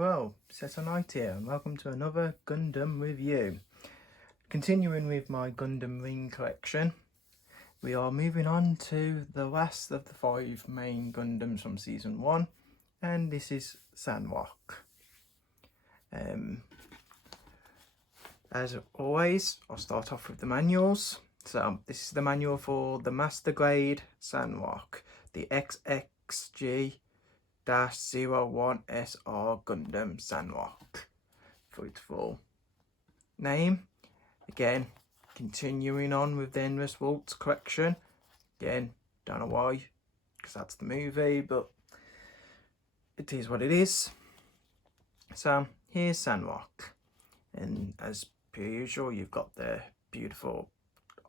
Hello, Set Knight here and welcome to another Gundam review. Continuing with my Gundam ring collection, we are moving on to the last of the 5 main Gundams from season 1, and this is Sandrock. As always, I'll start off with the manuals. So this is the manual for the Master Grade Sandrock, the XXG-01SR Gundam Sandrock for its full name. Again, continuing on with the Endless Waltz collection. Again, don't know why, because that's the movie, but it is what it is. So here's Sandrock, and as per usual, you've got the beautiful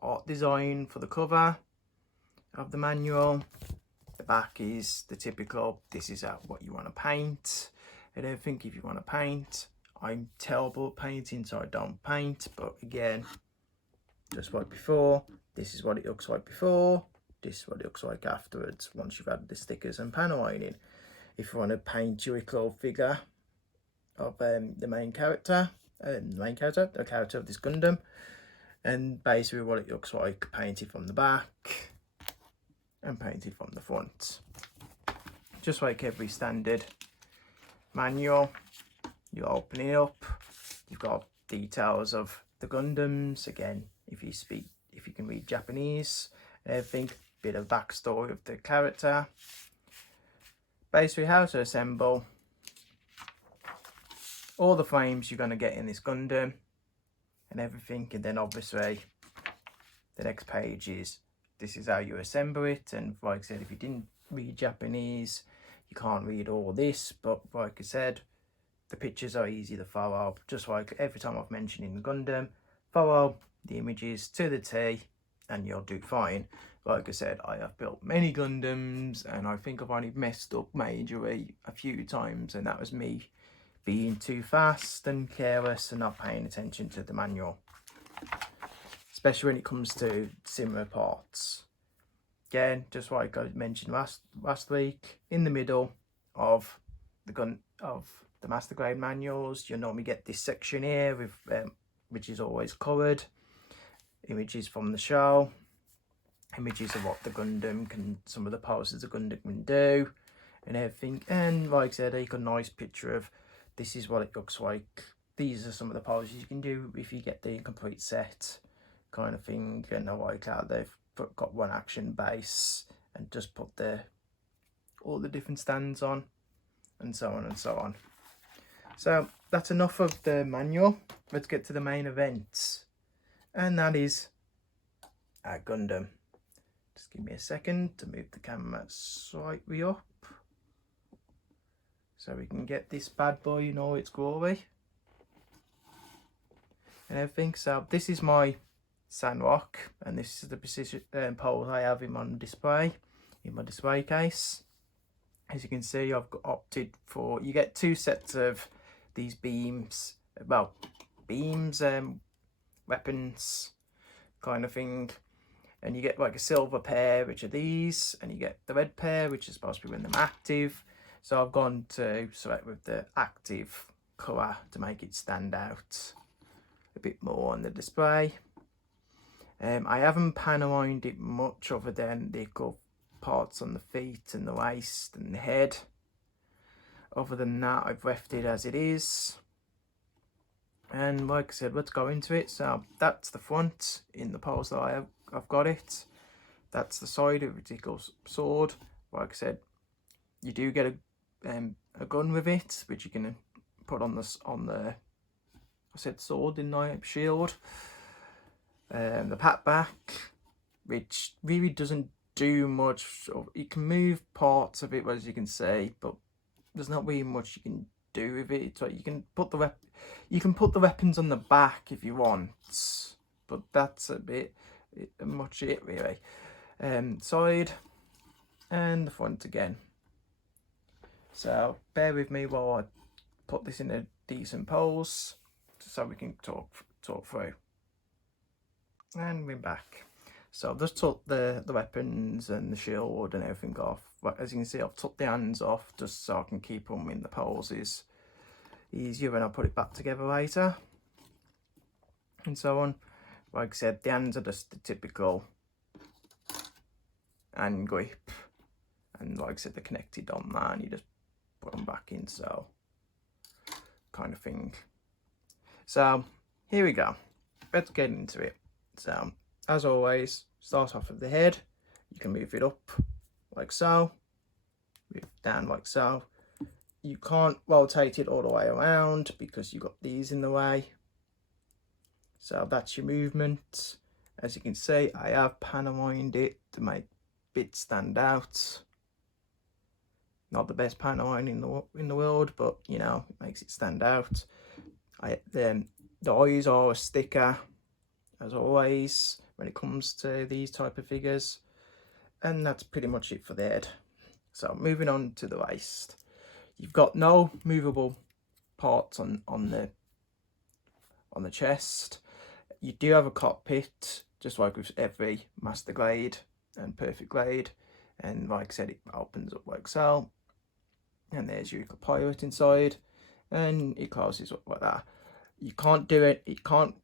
art design for the cover of the manual. The back is the typical, this is what you want to paint. I don't think if you want to paint, I'm terrible at painting, so I don't paint. But again, just like before, this is what it looks like before, this is what it looks like afterwards, once you've added the stickers and panel lining. If you want to paint your little figure of the main character, the character of this Gundam, and basically what it looks like painted from the back and painted from the front, just like every standard manual. You open it up, you've got details of the Gundams. Again, if you can read Japanese and everything, bit of backstory of the character, basically how to assemble all the frames you're going to get in this Gundam and everything. And then obviously the next page is, this is how you assemble it. And like I said, if you didn't read Japanese, you can't read all this, but like I said, the pictures are easy to follow. Just like every time I've mentioned in the Gundam, follow the images to the T and you'll do fine. Like I said, I have built many Gundams and I think I've only messed up majorly a few times, and that was me being too fast and careless and not paying attention to the manual, especially when it comes to similar parts. Again, just like I mentioned last week, in the middle of the Master Grade manuals, you'll normally get this section here with which is always coloured, images from the show, images of what the Gundam can, some of the poses the Gundam can do and everything. And like I said, I got a nice picture of, this is what it looks like, these are some of the poses you can do if you get the complete set kind of thing. And I like how they've got one action base and just put all the different stands on, and so on and so on. So that's enough of the manual. Let's get to the main event, and that is our Gundam. Just give me a second to move the camera slightly up so we can get this bad boy in all its glory and everything. So this is my Sandrock, and this is the precision pole I have in my display case. As you can see, I've opted for, you get 2 sets of these beams, weapons kind of thing, and you get like a silver pair, which are these, and you get the red pair, which is supposed to be when they're active. So I've gone to select with the active colour to make it stand out a bit more on the display. I haven't panolined it much other than the parts on the feet and the waist and the head. Other than that, I've left it as it is. And like I said, let's go into it. So that's the front in the pose that I've got it. That's the side of the sword. Like I said, you do get a gun with it, which you can put on the I said sword, didn't I? Shield. The pat back, which really doesn't do much. You can move parts of it, as you can see, but there's not really much you can do with it. So you can put the weapons on the back if you want, but that's a bit much it really. Side and the front again. So bear with me while I put this in a decent pose so we can talk through. And we're back. So I've just took the weapons and the shield and everything off. But as you can see, I've took the hands off just so I can keep them in the poses easier when I put it back together later, and so on. Like I said, the hands are just the typical hand grip, and like I said, they're connected on that, and you just put them back in, so kind of thing. So here we go, let's get into it. So as always, start off with the head. You can move it up like so, move it down like so. You can't rotate it all the way around because you've got these in the way. So that's your movement. As you can see, I have panoramed it to make bits stand out. Not the best panorama in the world, but you know, it makes it stand out. The eyes are a sticker, as always, when it comes to these type of figures. And that's pretty much it for the head. So moving on to the waist. You've got no movable parts on the chest. You do have a cockpit, just like with every Master Grade and Perfect Grade. And like I said, it opens up like so. And there's your pilot inside. And it closes up like that. You can't do it, it can't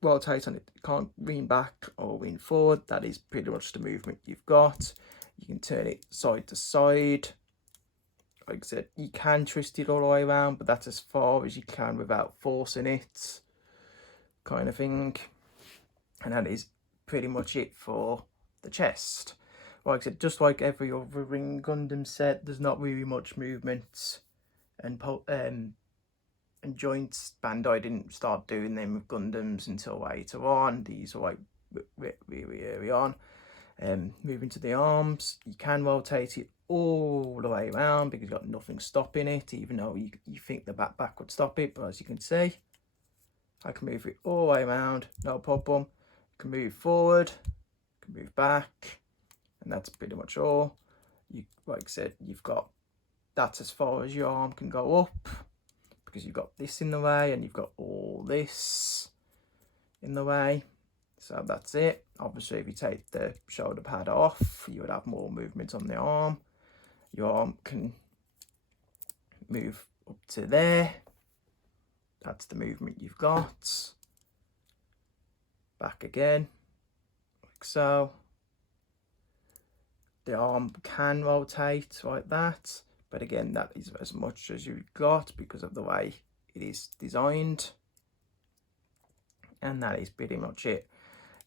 rotate on it, you can't lean back or lean forward. That is pretty much the movement you've got. You can turn it side to side. Like I said, you can twist it all the way around, but that's as far as you can without forcing it, kind of thing. And that is pretty much it for the chest. Like I said, just like every other Ring Gundam set, there's not really much movement and joints. Bandai didn't start doing them with Gundams until later on. These are like really early on. Moving to the arms, you can rotate it all the way around because you've got nothing stopping it, even though you think the back would stop it. But as you can see, I can move it all the way around, no problem. You can move forward, you can move back, and that's pretty much all. Like I said, you've got that's as far as your arm can go up, because you've got this in the way and you've got all this in the way. So that's it. Obviously, if you take the shoulder pad off, you would have more movement on the arm. Your arm can move up to there. That's the movement you've got. Back again, like so. The arm can rotate like that, but again, that is as much as you've got because of the way it is designed. And that is pretty much it.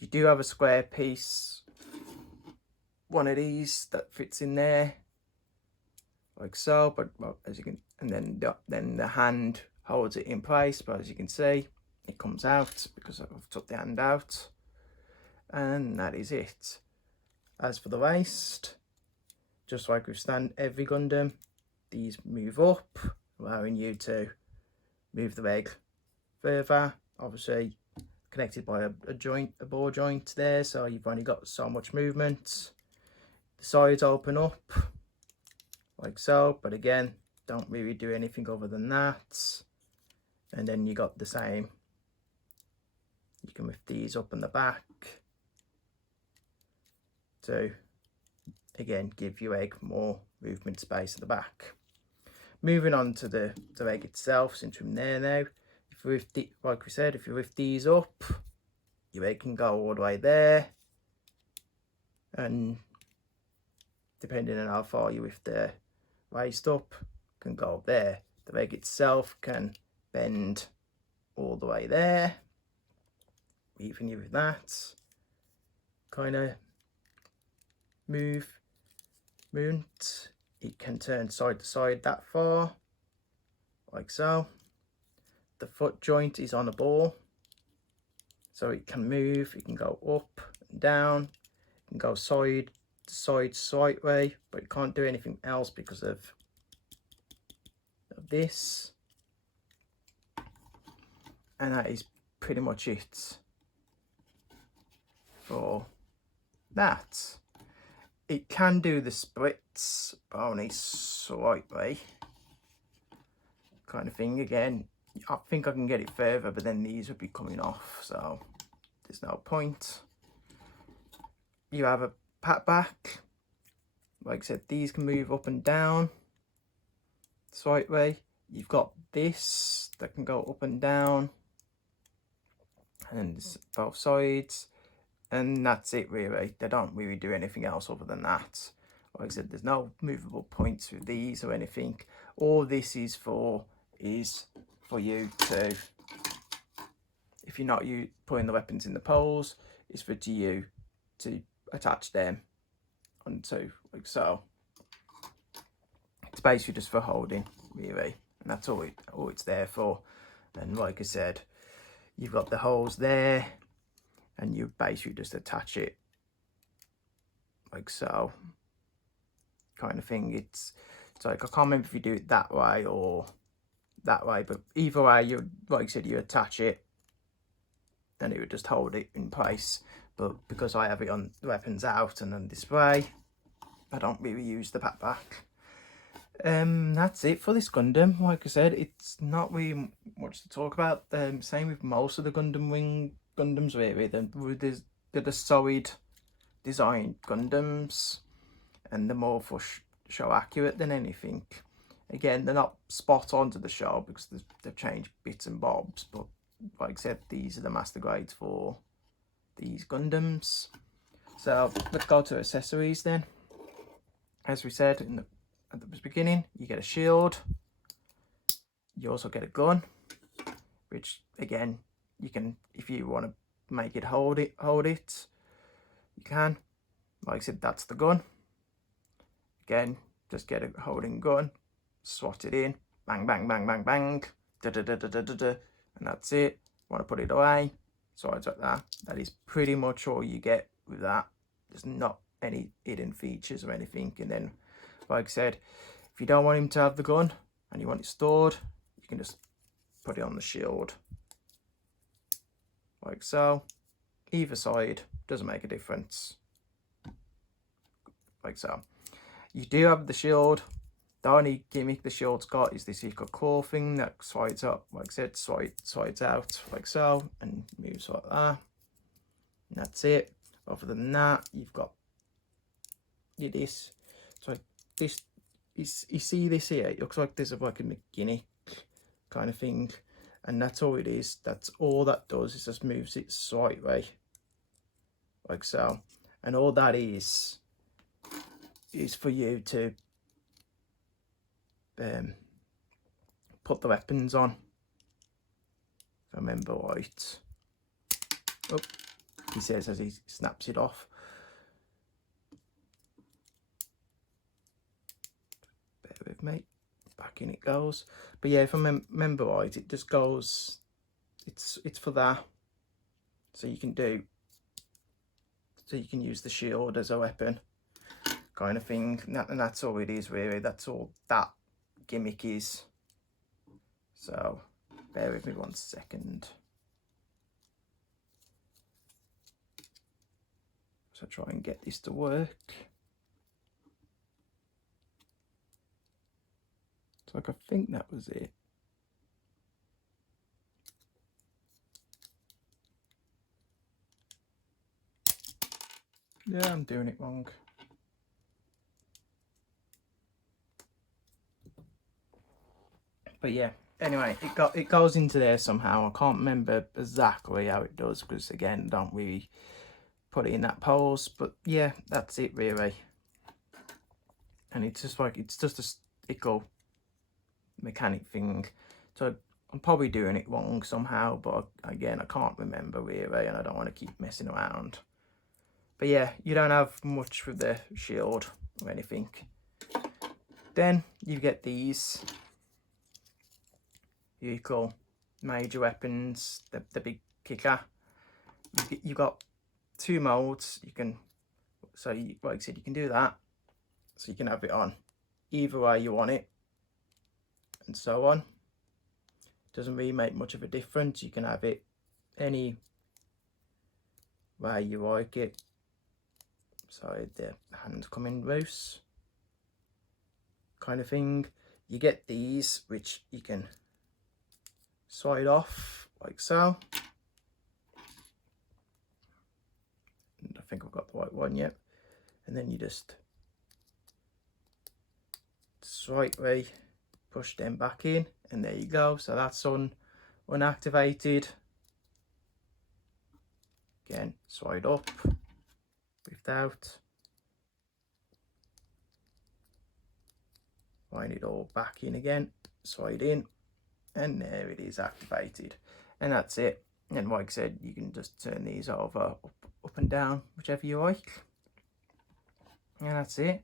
You do have a square piece, one of these that fits in there, like so. But well, as you can, and then the hand holds it in place. But as you can see, it comes out because I've took the hand out, and that is it. As for the waist, just like with every Gundam, these move up, allowing you to move the leg further. Obviously connected by a ball joint there, so you've only got so much movement. The sides open up like so, but again, don't really do anything other than that. And then you got the same, you can lift these up in the back to again give your egg more movement space at the back. Moving on to the egg itself, since we're there now, like we said, if you lift these up, your egg can go all the way there, and depending on how far you lift the waist up, can go up there. The egg itself can bend all the way there, even with that kind of movement. It can turn side to side that far, like so. The foot joint is on a ball, so it can move, it can go up and down, it can go side to side slightly, but it can't do anything else because of this. And that is pretty much it for that. It can do the splits, but only slightly, kind of thing. Again, I think I can get it further, but then these would be coming off, so there's no point. You have a pat back. Like I said, these can move up and down slightly. You've got this that can go up and down, and both sides, and that's it really. They don't really do anything else other than that. Like I said, there's no movable points with these or anything. All this is for you to, if you're not putting the weapons in the poles, it's for you to attach them onto, like so. It's basically just for holding really, and that's all it's there for. And like I said, you've got the holes there, and you basically just attach it like so, kind of thing. It's like, I can't remember if you do it that way or that way, but either way, you, like I said, you attach it and it would just hold it in place. But because I have it on the weapons out and on display, I don't really use the backpack. That's it for this Gundam. Like I said, it's not really much to talk about. Same with most of the Gundams really. They're the solid design Gundams, and they're more for show accurate than anything. Again, they're not spot on to the show because they've changed bits and bobs, but like I said, these are the master grades for these Gundams. So let's go to accessories then. As we said at the beginning, you get a shield. You also get a gun, which again, you can, if you want to make it hold it, you can. Like I said, that's the gun. Again, just get a holding gun, swat it in, bang, bang, bang, bang, bang, da da da da da da, and that's it. Want to put it away, sides like that. That is pretty much all you get with that. There's not any hidden features or anything. And then, like I said, if you don't want him to have the gun and you want it stored, you can just put it on the shield, like so. Either side, doesn't make a difference, like so. You do have the shield. The only gimmick the shield's got is this secret claw thing that slides up, like I said, slides out like so, and moves like that. And that's it. Other than that, you've got this. So this is, you see this here? It looks like there's like a gimmick kind of thing, and that's all it is. That's all that does, is just moves it slightly, like so. And all that is for you to put the weapons on, if I remember right. Oh, he says as he snaps it off. Bear with me. Back in it goes. But yeah, if I remember right, it just goes, it's for that. So you can use the shield as a weapon, kind of thing. And that's all it is really. That's all that gimmick is. So bear with me 1 second. So try and get this to work. So I think that was it. Yeah, I'm doing it wrong. But yeah, anyway, it goes into there somehow. I can't remember exactly how it does because again, don't really put it in that pose. But yeah, that's it really. And it's just like, it's just a stickle mechanic thing. So I'm probably doing it wrong somehow, but again, I can't remember really, and I don't want to keep messing around. But yeah, you don't have much with the shield or anything. Then you get these vehicle major weapons, the big kicker. You've got 2 modes. You can, so you, like I said, you can do that. So you can have it on either way you want it, and so on. Doesn't really make much of a difference. You can have it any way you like it. So the hands come in loose, kind of thing. You get these, which you can slide off like so. And I think I've got the right one yet. And then you just slightly push them back in, and there you go. So that's unactivated. Again, slide up, lift out, line it all back in again, slide in, and there it is activated. And that's it. And like I said, you can just turn these over up and down, whichever you like. And that's it.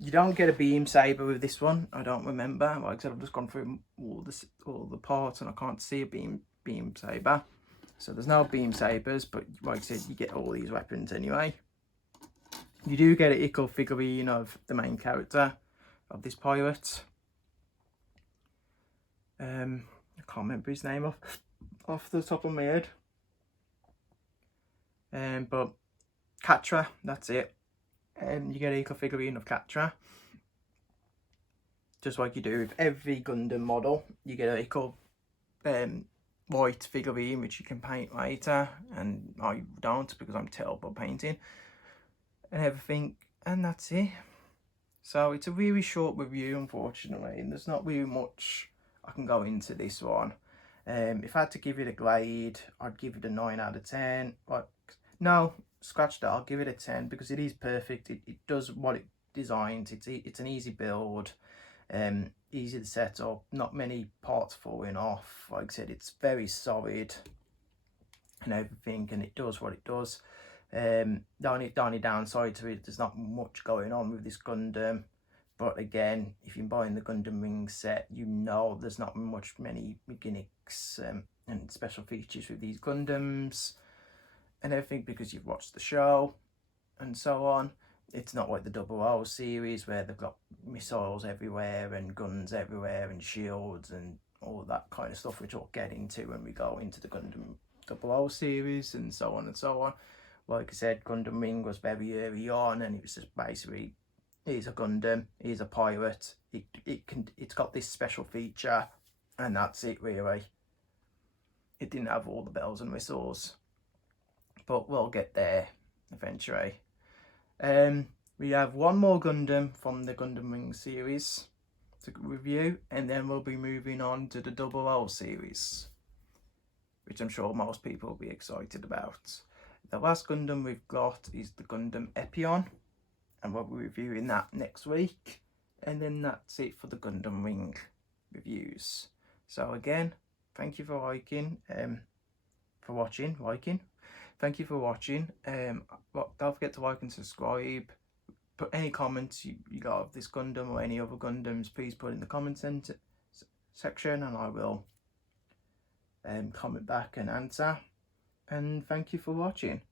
You don't get a beam saber with this one. I don't remember. Like I said, I've just gone through all the parts and I can't see a beam saber. So there's no beam sabers, but like I said, you get all these weapons anyway. You do get an equal figurine of the main character of this pirate. I can't remember his name off the top of my head. But Catra, that's it. You get an equal figurine of Catra. Just like you do with every Gundam model, you get an equal white figurine which you can paint later, and I don't because I'm terrible at painting and everything, and that's it. So it's a really short review, unfortunately, and there's not really much I can go into this one. If I had to give it a grade, I'd give it a 9 out of 10. Like, no, scratch that, I'll give it a 10 because it is perfect. It does what it designs. It's an easy build, easy to set up, not many parts falling off. Like I said, it's very solid and everything, and it does what it does. The only downside to it, there's not much going on with this Gundam, but again, if you're buying the Gundam Wing set, you know there's not many gimmicks and special features with these Gundams and everything because you've watched the show and so on. It's not like the 00 series where they've got missiles everywhere and guns everywhere and shields and all that kind of stuff, which we'll get into when we go into the Gundam 00 series and so on and so on. Like I said, Gundam Wing was very early on, and it was just basically, here's a Gundam, here's a pirate, it's got this special feature, and that's it really. It didn't have all the bells and whistles, but we'll get there eventually. We have one more Gundam from the Gundam Wing series to review, and then we'll be moving on to the 00 series, which I'm sure most people will be excited about. The last Gundam we've got is the Gundam Epion, and we'll be reviewing that next week. And then that's it for the Gundam Wing reviews. So again, thank you for watching. Thank you for watching. Don't forget to like and subscribe. Put any comments you got of this Gundam or any other Gundams, please put in the comment section, and I will comment back and answer. And thank you for watching.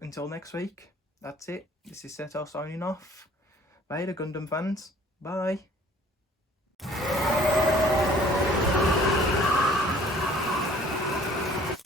Until next week, that's it. This is Seto signing off. Bye, the Gundam fans. Bye.